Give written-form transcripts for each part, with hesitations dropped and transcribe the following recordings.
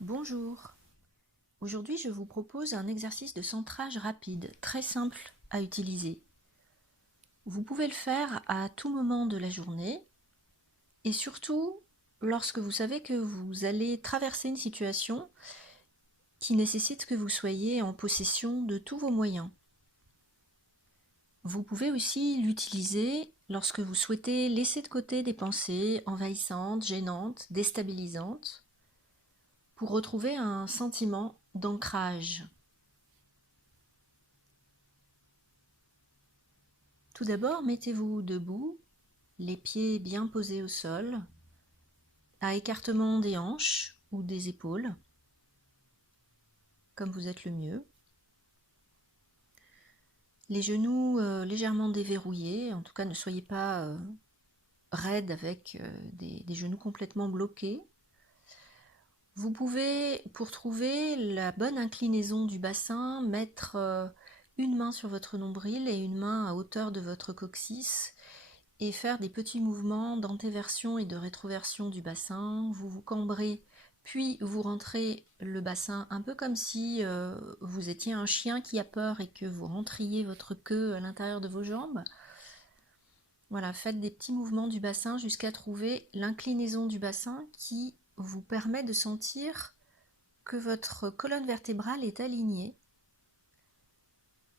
Bonjour. Aujourd'hui, je vous propose un exercice de centrage rapide, très simple à utiliser. Vous pouvez le faire à tout moment de la journée et surtout lorsque vous savez que vous allez traverser une situation qui nécessite que vous soyez en possession de tous vos moyens. Vous pouvez aussi l'utiliser lorsque vous souhaitez laisser de côté des pensées envahissantes, gênantes, déstabilisantes, pour retrouver un sentiment d'ancrage. Tout d'abord, mettez-vous debout, les pieds bien posés au sol, à écartement des hanches ou des épaules, comme vous êtes le mieux. Les genoux légèrement déverrouillés, en tout cas ne soyez pas raides avec des genoux complètement bloqués. Vous pouvez, pour trouver la bonne inclinaison du bassin, mettre une main sur votre nombril et une main à hauteur de votre coccyx et faire des petits mouvements d'antéversion et de rétroversion du bassin. Vous vous cambrez, puis vous rentrez le bassin un peu comme si vous étiez un chien qui a peur et que vous rentriez votre queue à l'intérieur de vos jambes. Voilà, faites des petits mouvements du bassin jusqu'à trouver l'inclinaison du bassin qui vous permet de sentir que votre colonne vertébrale est alignée.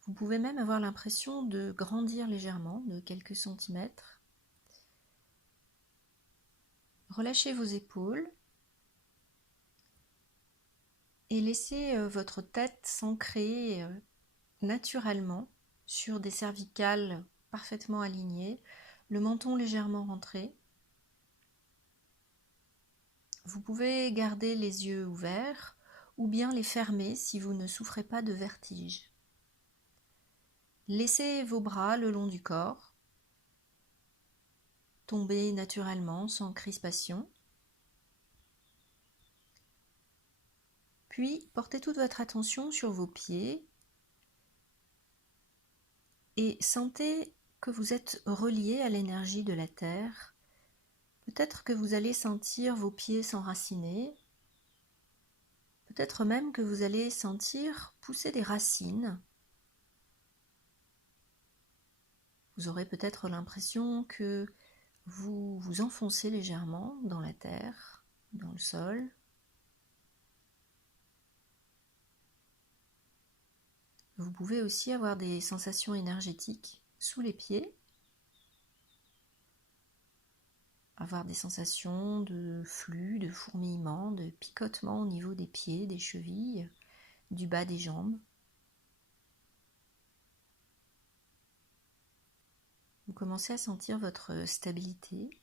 Vous pouvez même avoir l'impression de grandir légèrement, de quelques centimètres. Relâchez vos épaules et laissez votre tête s'ancrer naturellement sur des cervicales parfaitement alignées, le menton légèrement rentré. Vous pouvez garder les yeux ouverts ou bien les fermer si vous ne souffrez pas de vertige. Laissez vos bras le long du corps tomber naturellement sans crispation. Puis portez toute votre attention sur vos pieds et sentez que vous êtes relié à l'énergie de la terre. Peut-être que vous allez sentir vos pieds s'enraciner. Peut-être même que vous allez sentir pousser des racines. Vous aurez peut-être l'impression que vous vous enfoncez légèrement dans la terre, dans le sol. Vous pouvez aussi avoir des sensations énergétiques sous les pieds, avoir des sensations de flux, de fourmillement, de picotement au niveau des pieds, des chevilles, du bas des jambes. Vous commencez à sentir votre stabilité.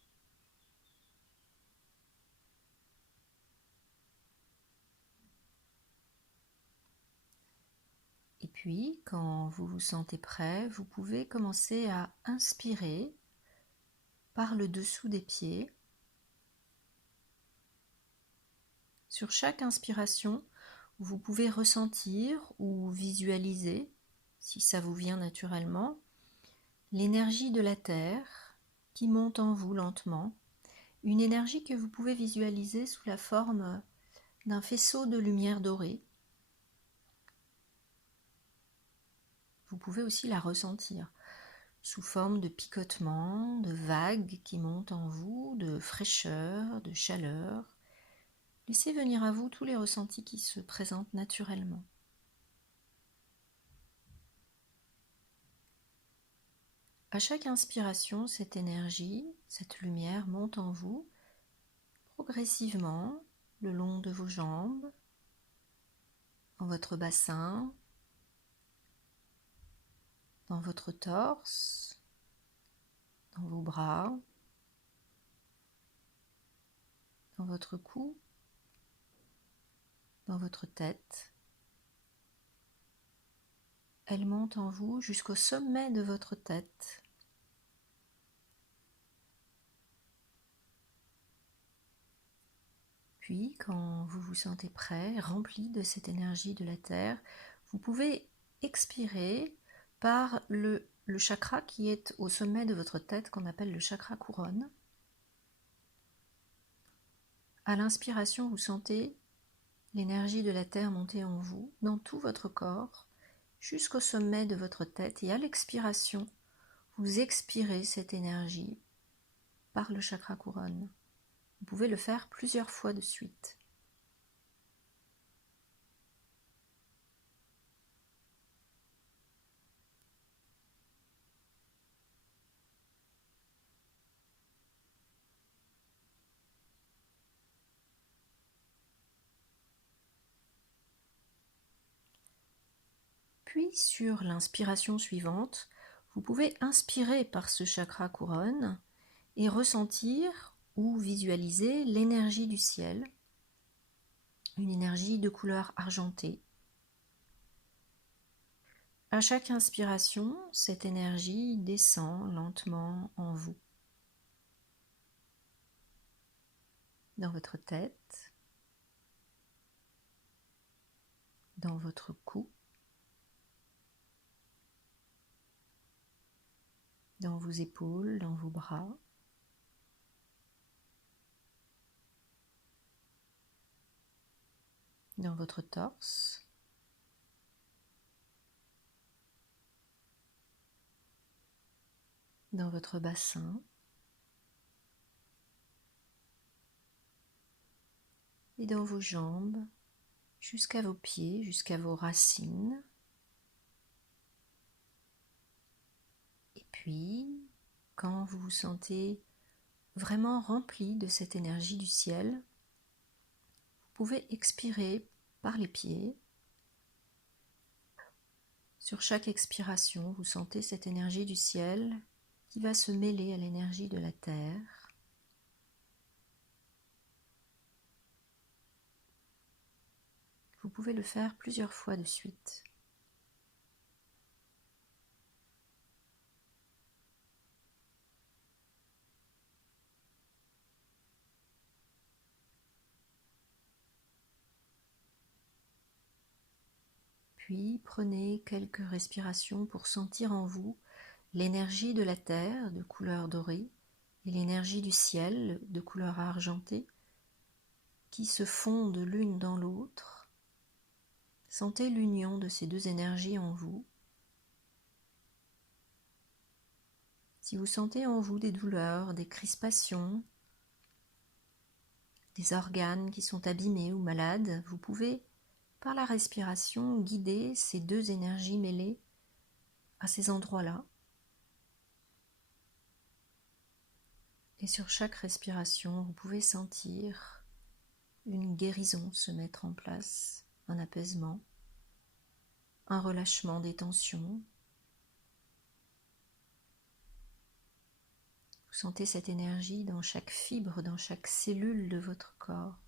Et puis, quand vous vous sentez prêt, vous pouvez commencer à inspirer par le dessous des pieds. Sur chaque inspiration, vous pouvez ressentir ou visualiser, si ça vous vient naturellement, l'énergie de la terre qui monte en vous lentement, une énergie que vous pouvez visualiser sous la forme d'un faisceau de lumière dorée. Vous pouvez aussi la ressentir sous forme de picotements, de vagues qui montent en vous, de fraîcheur, de chaleur. Laissez venir à vous tous les ressentis qui se présentent naturellement. À chaque inspiration, cette énergie, cette lumière monte en vous progressivement le long de vos jambes, dans votre bassin, dans votre torse, dans vos bras, dans votre cou, dans votre tête. Elle monte en vous jusqu'au sommet de votre tête. Puis, quand vous vous sentez prêt, rempli de cette énergie de la terre, vous pouvez expirer par le chakra qui est au sommet de votre tête, qu'on appelle le chakra couronne. À l'inspiration, vous sentez l'énergie de la Terre monter en vous, dans tout votre corps, jusqu'au sommet de votre tête, et à l'expiration, vous expirez cette énergie par le chakra couronne. Vous pouvez le faire plusieurs fois de suite. Puis sur l'inspiration suivante, vous pouvez inspirer par ce chakra couronne et ressentir ou visualiser l'énergie du ciel, une énergie de couleur argentée. À chaque inspiration, cette énergie descend lentement en vous, dans votre tête, dans votre cou, dans vos épaules, dans vos bras, dans votre torse, dans votre bassin, et dans vos jambes, jusqu'à vos pieds, jusqu'à vos racines. Et puis, quand vous vous sentez vraiment rempli de cette énergie du ciel, vous pouvez expirer par les pieds. Sur chaque expiration, vous sentez cette énergie du ciel qui va se mêler à l'énergie de la terre. Vous pouvez le faire plusieurs fois de suite. Puis prenez quelques respirations pour sentir en vous l'énergie de la terre de couleur dorée et l'énergie du ciel de couleur argentée qui se fondent l'une dans l'autre. Sentez l'union de ces deux énergies en vous. Si vous sentez en vous des douleurs, des crispations, des organes qui sont abîmés ou malades, vous pouvez, par la respiration, guider ces deux énergies mêlées à ces endroits-là. Et sur chaque respiration, vous pouvez sentir une guérison se mettre en place, un apaisement, un relâchement des tensions. Vous sentez cette énergie dans chaque fibre, dans chaque cellule de votre corps.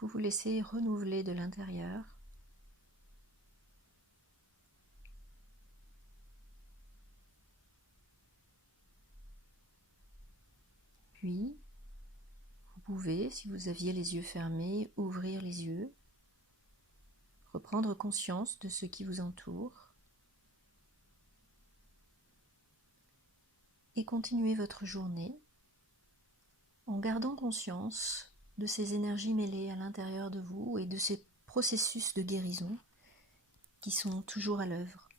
Vous vous laissez renouveler de l'intérieur. Puis, vous pouvez, si vous aviez les yeux fermés, ouvrir les yeux, reprendre conscience de ce qui vous entoure et continuer votre journée en gardant conscience de ces énergies mêlées à l'intérieur de vous et de ces processus de guérison qui sont toujours à l'œuvre.